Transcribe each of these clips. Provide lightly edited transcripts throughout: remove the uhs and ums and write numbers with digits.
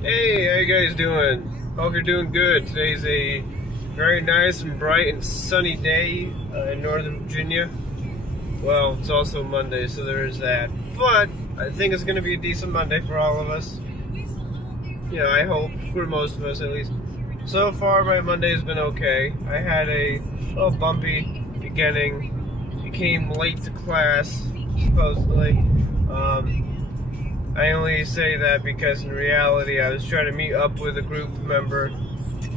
Hey, how you guys doing? Hope you're doing good. Today's a very nice and bright and sunny day in Northern Virginia. Well, it's also Monday, so there is that. But I think it's going to be a decent Monday for all of us. You know, I hope, for most of us at least. So far, my Monday has been okay. I had a little bumpy beginning. Became late to class, supposedly. I only say that because in reality, I was trying to meet up with a group member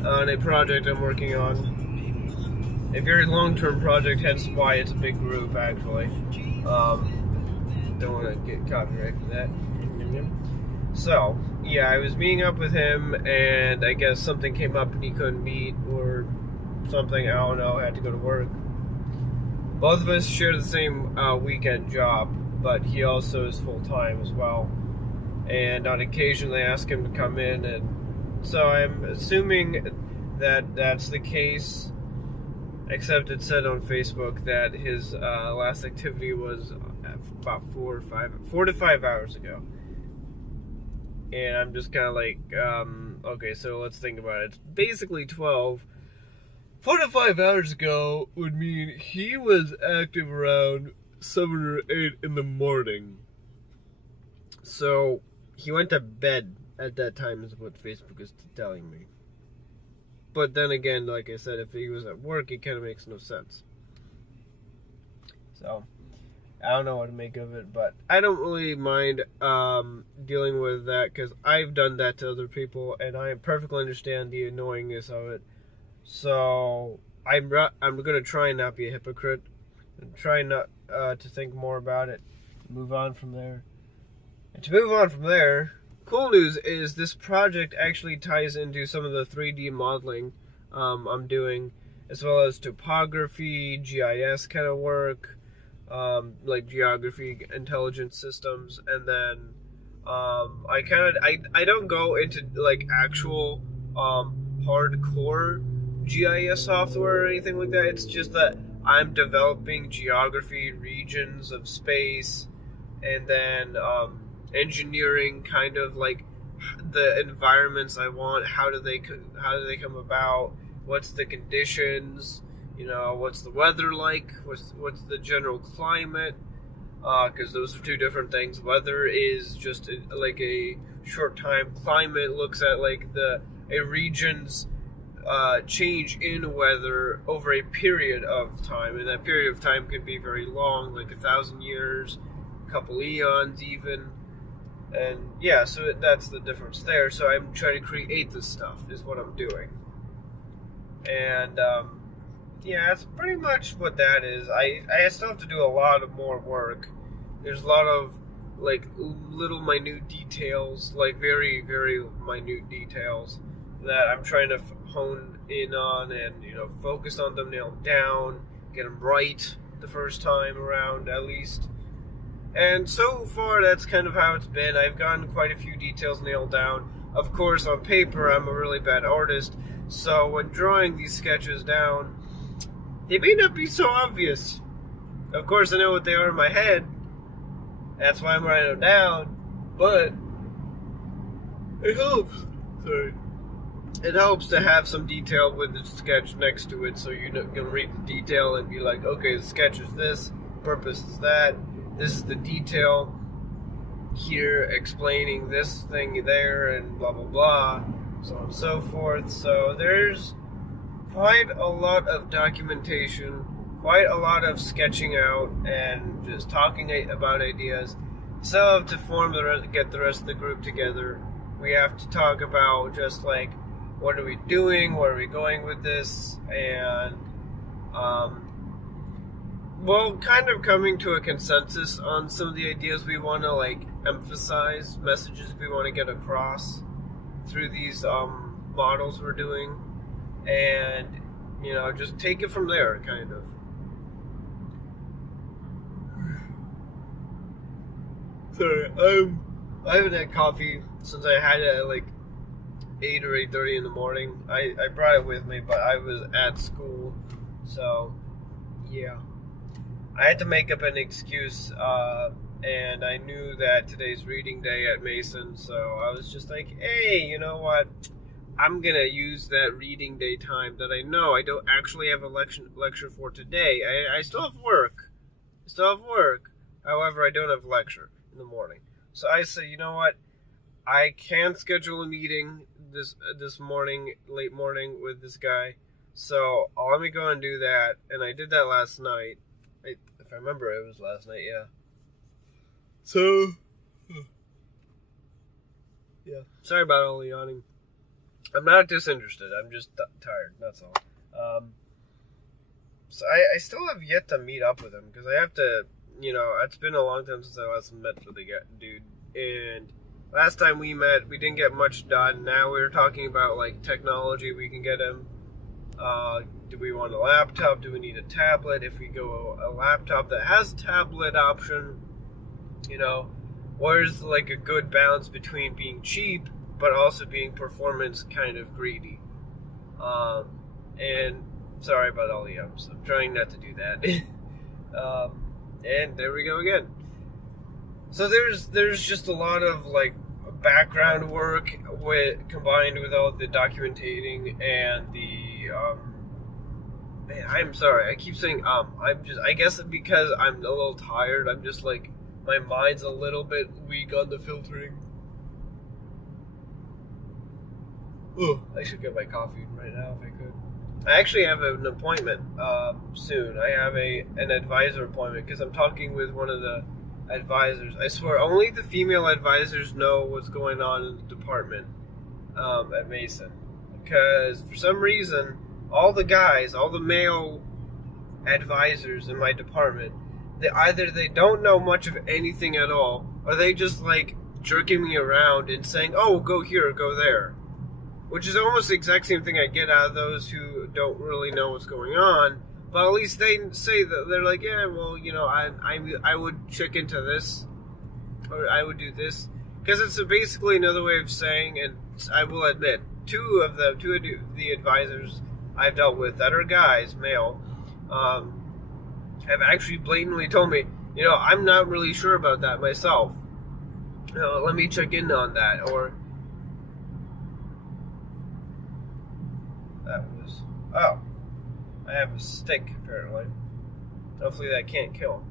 on a project I'm working on. A very long-term project, hence why it's a big group, actually. Don't want to get copyright for that. So, yeah, I was meeting up with him, and I guess something came up and he couldn't meet, or something, I don't know, I had to go to work. Both of us share the same weekend job, but he also is full-time as well. And on occasion they ask him to come in, and so I'm assuming that that's the case, except it said on Facebook that his last activity was about 4 to 5 hours ago. And I'm just kind of like, okay, so let's think about it. It's basically 12. 4 to 5 hours ago would mean he was active around 7 or 8 in the morning. So he went to bed at that time is what Facebook is telling me. But then again, like I said, if he was at work, it kind of makes no sense. So I don't know what to make of it, but I don't really mind dealing with that because I've done that to other people, and I perfectly understand the annoyingness of it. So I'm gonna try and not be a hypocrite, and try not to think more about it. Move on from there. And to move on from there, cool news is this project actually ties into some of the 3D modeling I'm doing, as well as topography, GIS kind of work, like geography, intelligence systems, and then I don't go into like actual hardcore GIS software or anything like that. It's just that I'm developing geography, regions of space, and then engineering kind of like the environments I want. How do they come about? What's the conditions? You know, what's the weather like? What's the general climate? Because those are two different things. Weather is just like a short time. Climate looks at like a region's change in weather over a period of time, and that period of time can be very long, like 1,000 years, a couple eons even. And yeah, so that's the difference there. So I'm trying to create this stuff is what I'm doing. And yeah, that's pretty much what that is. I still have to do a lot of more work. There's a lot of like little minute details, like very, very minute details that I'm trying to hone in on and, you know, focus on them, nail them down, get them right the first time around at least. And so far, that's kind of how it's been. I've gotten quite a few details nailed down. Of course, on paper, I'm a really bad artist, so when drawing these sketches down, they may not be so obvious. Of course, I know what they are in my head. That's why I'm writing them down. But it helps. Sorry. It helps to have some detail with the sketch next to it, so you can read the detail and be like, okay, the sketch is this, purpose is that. This is the detail here explaining this thing there and blah blah blah, so on and so forth. So there's quite a lot of documentation, quite a lot of sketching out and just talking about ideas. So to get the rest of the group together, we have to talk about just like what are we doing, where are we going with this, and well, kind of coming to a consensus on some of the ideas we want to like emphasize, messages we want to get across through these models we're doing, and you know, just take it from there, kind of. Sorry, I haven't had coffee since I had it at like 8 or 8:30 in the morning. I brought it with me, but I was at school, so yeah. I had to make up an excuse and I knew that today's reading day at Mason, so I was just like, hey, you know what? I'm gonna use that reading day time that I know I don't actually have a lecture for today. I still have work. However, I don't have lecture in the morning. So I say, you know what? I can schedule a meeting this morning, late morning, with this guy. So let me go and do that. And I did that last night. If I remember, it was last night. Yeah. So, yeah. Sorry about all the yawning. I'm not disinterested. I'm just tired. That's all. So I still have yet to meet up with him because I have to. It's been a long time since I last met with the dude. And last time we met, we didn't get much done. Now we're talking about like technology we can get him. Do we want a laptop? Do we need a tablet? If we go a laptop that has a tablet option, where's like a good balance between being cheap but also being performance kind of greedy? And sorry about all the ups. I'm trying not to do that. And there we go again. So there's just a lot of like background work combined with all the documenting and the man, I'm sorry. I keep saying I guess because I'm a little tired, I'm just like my mind's a little bit weak on the filtering. Oh, I should get my coffee right now if I could. I actually have an appointment soon. I have an advisor appointment because I'm talking with one of the advisors. I swear, only the female advisors know what's going on in the department at Mason. Because for some reason, all the male advisors in my department, they don't know much of anything at all, or they just like jerking me around and saying, "Oh, go here, go there," which is almost the exact same thing I get out of those who don't really know what's going on. But at least they say that they're like, yeah, well, I would check into this, or I would do this, because it's basically another way of saying, and I will admit, two of the advisors I've dealt with that are guys, male, have actually blatantly told me, I'm not really sure about that myself. Let me check in on that, or that was, I have a stick, apparently. Hopefully that can't kill.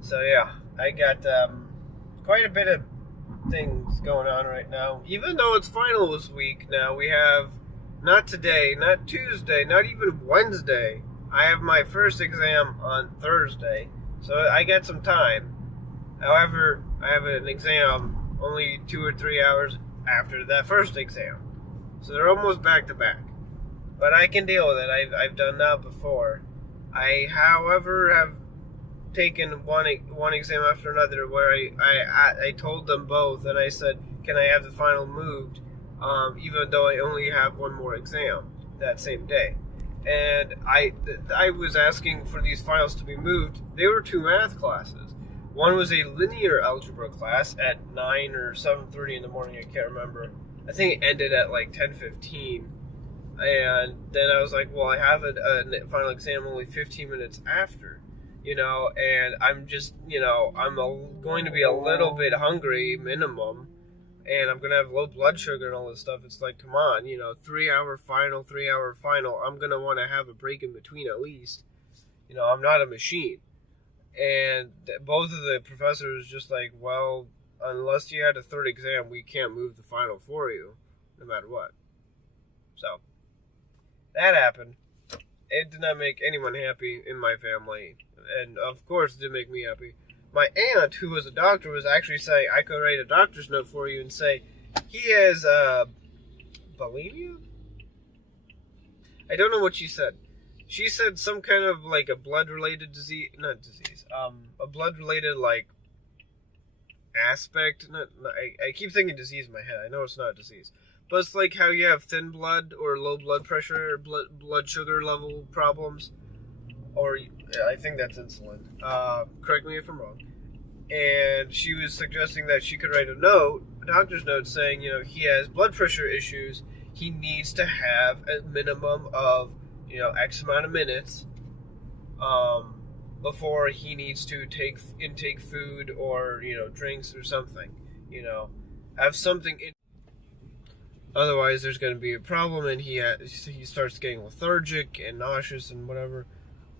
So yeah, I got quite a bit of things going on right now. Even though it's finals week now, we have, not today, not Tuesday, not even Wednesday. I have my first exam on Thursday, so I got some time. However, I have an exam only 2 or 3 hours after that first exam. So they're almost back to back. But I can deal with it. I've done that before. I, however, have taken one exam after another where I told them both, and I said, can I have the final moved, even though I only have one more exam that same day. And I was asking for these finals to be moved. They were 2 math classes. One was a linear algebra class at 9 or 7:30 in the morning, I can't remember. I think it ended at like 10:15. And then I was like, well, I have a final exam only 15 minutes after, and I'm just, I'm going to be a little bit hungry minimum, and I'm going to have low blood sugar and all this stuff. It's like, come on, 3-hour final, I'm going to want to have a break in between at least. I'm not a machine. And both of the professors just like, well, unless you had a third exam, we can't move the final for you, no matter what. So that happened. It did not make anyone happy in my family, and of course it didn't make me happy. My aunt, who was a doctor, was actually saying I could write a doctor's note for you and say he has bulimia? I don't know what she said. She said some kind of like a blood-related disease, not disease, a blood-related like aspect. I keep thinking disease in my head. I know it's not a disease. But it's like how you have thin blood or low blood pressure or blood sugar level problems. Or, I think that's insulin. Correct me if I'm wrong. And she was suggesting that she could write a doctor's note saying, he has blood pressure issues. He needs to have a minimum of, X amount of minutes before he needs to intake food or drinks or something. Have something in. Otherwise, there's going to be a problem, and he starts getting lethargic and nauseous and whatever.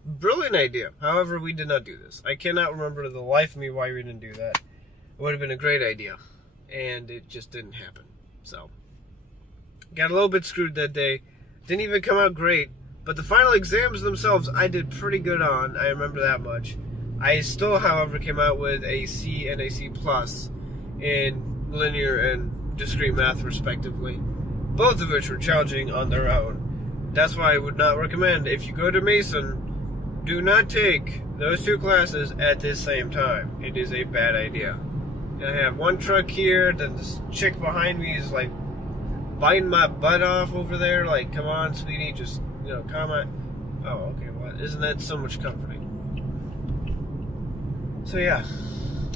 Brilliant idea. However, we did not do this. I cannot remember the life of me why we didn't do that. It would have been a great idea, and it just didn't happen. So, got a little bit screwed that day. Didn't even come out great, but the final exams themselves I did pretty good on. I remember that much. I still, however, came out with a C and a C plus in linear and discrete math, respectively, both of which were challenging on their own. That's why I would not recommend, if you go to Mason, do not take those two classes at the same time. It is a bad idea. And I have one truck here, then this chick behind me is like biting my butt off over there. Like, come on, sweetie, just, calm on. Oh, okay, well, isn't that so much comforting? So, yeah.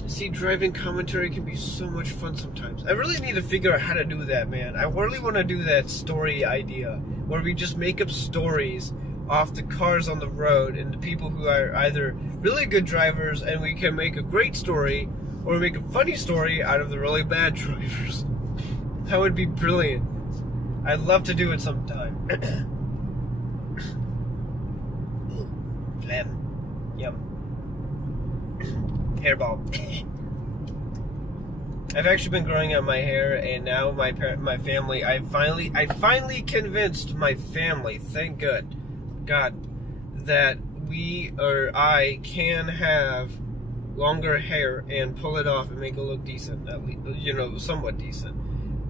See, driving commentary can be so much fun sometimes. I really need to figure out how to do that, man. I really want to do that story idea, where we just make up stories off the cars on the road and the people who are either really good drivers, and we can make a great story, or make a funny story out of the really bad drivers. That would be brilliant. I'd love to do it sometime. Phlegm. Yum. Hairball. I've actually been growing out my hair, and now my family. I finally convinced my family. Thank God, that I can have longer hair and pull it off and make it look decent, at least, somewhat decent.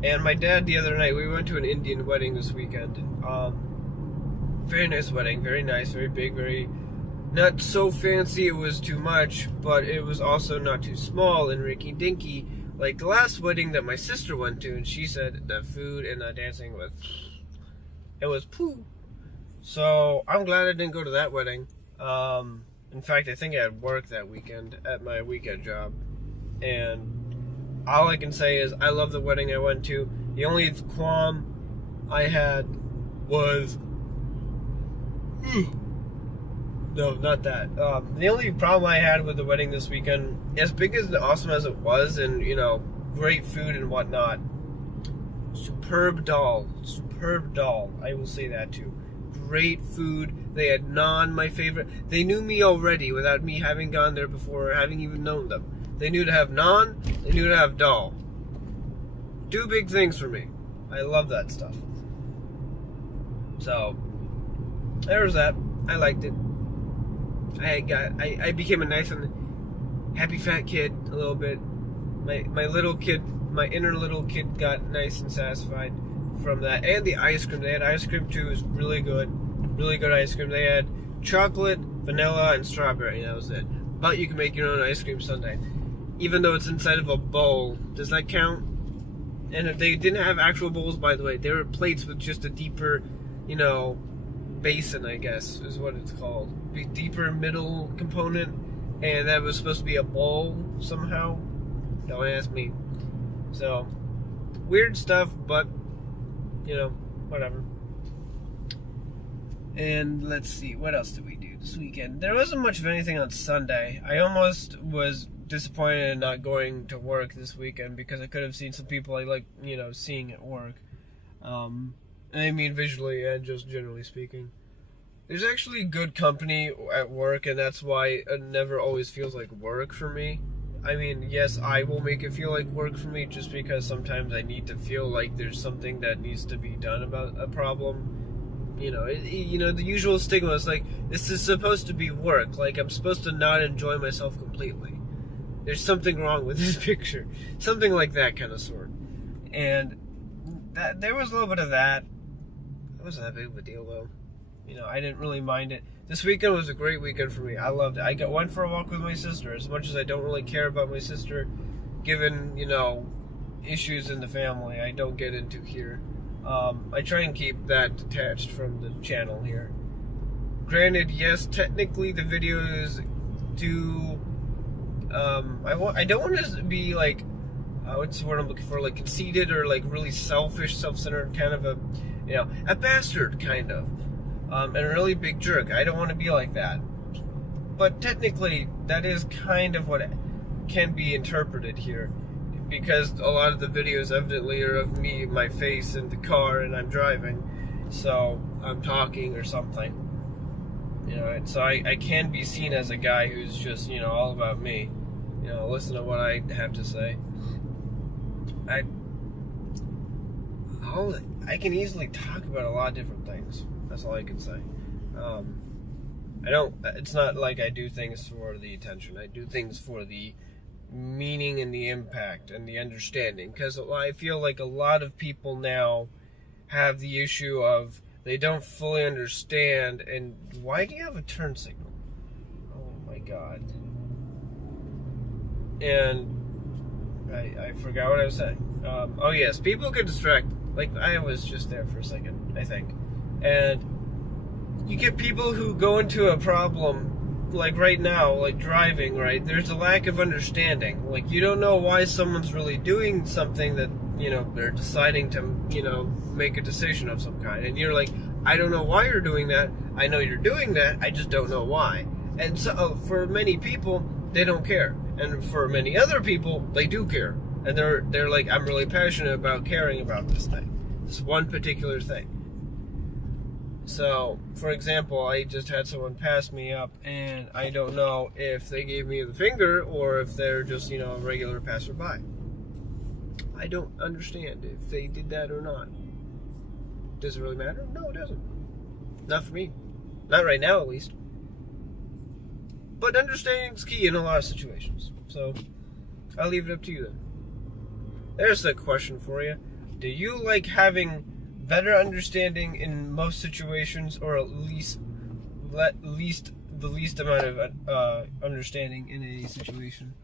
And my dad, the other night, we went to an Indian wedding this weekend. Very nice wedding, very nice, very big, very not so fancy. It was too much, but it was also not too small and rinky dinky like the last wedding that my sister went to. And she said the food and the dancing was poo. So I'm glad I didn't go to that wedding. In fact, I think I had work that weekend at my weekend job, and all I can say is I love the wedding I went to. The only qualm I had was no, not that. The only problem I had with the wedding this weekend, as big as and awesome as it was, and great food and whatnot, superb doll. I will say that too. Great food. They had naan, my favorite. They knew me already without me having gone there before or having even known them. They knew to have naan. They knew to have dal. Two big things for me. I love that stuff. So there was that. I liked it. I became a nice and happy fat kid a little bit. My little kid, my inner little kid, got nice and satisfied from that. And the ice cream. They had ice cream too. It was really good. Really good ice cream. They had chocolate, vanilla, and strawberry. That was it. But you can make your own ice cream sundae, even though it's inside of a bowl. Does that count? And if they didn't have actual bowls, by the way, they were plates with just a deeper, basin, I guess, is what it's called. Deeper middle component, and that was supposed to be a bowl somehow. Don't ask me. So, weird stuff, but, whatever. And let's see, what else did we do this weekend? There wasn't much of anything on Sunday. I almost was disappointed in not going to work this weekend because I could have seen some people I like, seeing at work. I mean visually and just generally speaking. There's actually good company at work, and that's why it never always feels like work for me. I mean, yes, I will make it feel like work for me just because sometimes I need to feel like there's something that needs to be done about a problem. The usual stigma is like, this is supposed to be work. Like, I'm supposed to not enjoy myself completely. There's something wrong with this picture. Something like that kind of sort. And there was a little bit of that. It wasn't that big of a deal, though. I didn't really mind it. This weekend was a great weekend for me. I loved it. I went for a walk with my sister. As much as I don't really care about my sister, given, issues in the family I don't get into here. I try and keep that detached from the channel here. Granted, yes, technically the videos do... I don't want to be like... what's the word I'm looking for? Like conceited or like really selfish, self-centered, kind of a bastard, kind of. And a really big jerk. I don't want to be like that. but technically, that is kind of what can be interpreted here. Because a lot of the videos evidently are of me, my face in the car, and I'm driving. So, I'm talking or something. You know, so I can be seen as a guy who's just, you know, all about me. You know, listen to what I have to say. I can easily talk about a lot of different things. That's all I can say. It's not like I do things for the attention. I do things for the meaning and the impact and the understanding. Because I feel like a lot of people now have the issue of they don't fully understand. And why do you have a turn signal? Oh my god. And I forgot what I was saying. Oh yes, people get distracted. Like, I was just there for a second, I think. And you get people who go into a problem, like right now, like driving, right? There's a lack of understanding. Like, you don't know why someone's really doing something that, you know, they're deciding to, you know, make a decision of some kind. And you're like, I don't know why you're doing that. I know you're doing that. I just don't know why. And so, for many people, they don't care. And for many other people, they do care. And they're like, I'm really passionate about caring about this thing. This one particular thing. So, for example, I just had someone pass me up, and I don't know if they gave me the finger or if they're just, you know, a regular passerby. I don't understand if they did that or not. Does it really matter? No, it doesn't. Not for me. Not right now, at least. But understanding's key in a lot of situations. So, I'll leave it up to you then. There's the question for you. Do you like having better understanding in most situations, or at least the least amount of understanding in a situation?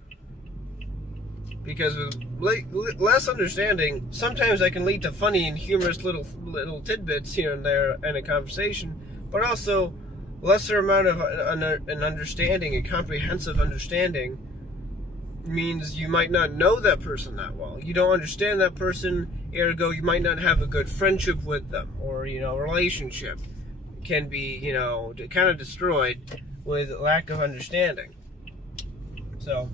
Because with less understanding, sometimes that can lead to funny and humorous little tidbits here and there in a conversation, but also lesser amount of an understanding, a comprehensive understanding, means you might not know that person that well. You don't understand that person, ergo you might not have a good friendship with them, or, you know, relationship can be, you know, kind of destroyed with lack of understanding. So,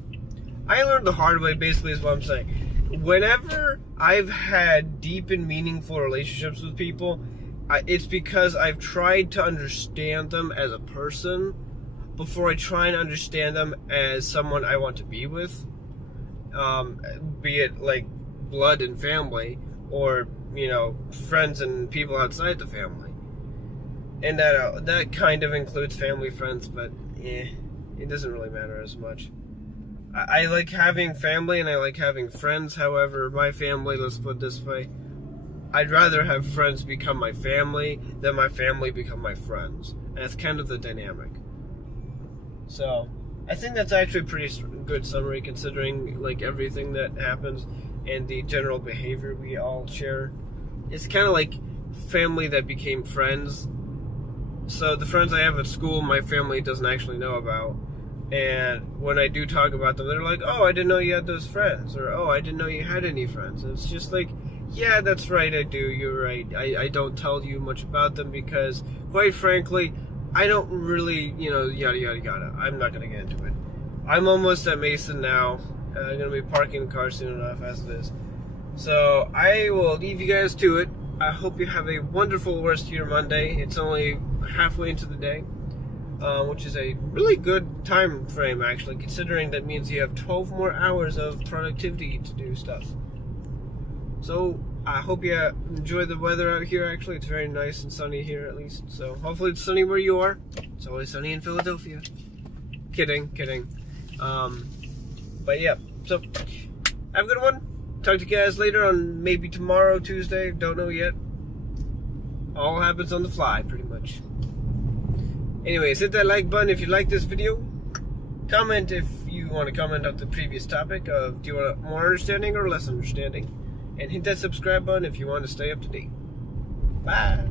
I learned the hard way, basically, is what I'm saying. Whenever I've had deep and meaningful relationships with people, it's because I've tried to understand them as a person before I try and understand them as someone I want to be with, be it like blood and family, or, you know, friends and people outside the family. And that kind of includes family, friends, but it doesn't really matter as much. I like having family and I like having friends. However, my family, let's put it this way, I'd rather have friends become my family than my family become my friends. And that's kind of the dynamic. So, I think that's actually a pretty good summary, considering like everything that happens and the general behavior we all share. It's kind of like family that became friends. So the friends I have at school, my family doesn't actually know about. And when I do talk about them, they're like, oh, I didn't know you had those friends. Or, oh, I didn't know you had any friends. And it's just like, yeah, that's right, I do. You're right. I don't tell you much about them because, quite frankly, I don't really, you know, yada, yada, yada. I'm not going to get into it. I'm almost at Mason now. I'm going to be parking the car soon enough as it is. So I will leave you guys to it. I hope you have a wonderful rest of your Monday. It's only halfway into the day, which is a really good time frame, actually, considering that means you have 12 more hours of productivity to do stuff. So I hope you enjoy the weather out here. Actually, it's very nice and sunny here, at least. So hopefully it's sunny where you are. It's always sunny in Philadelphia. Kidding. But yeah, so have a good one. Talk to you guys later on, maybe tomorrow, Tuesday. Don't know yet. All happens on the fly, pretty much. Anyways, hit that like button if you like this video. Comment if you want to comment on the previous topic of do you want more understanding or less understanding. And hit that subscribe button if you want to stay up to date. Bye.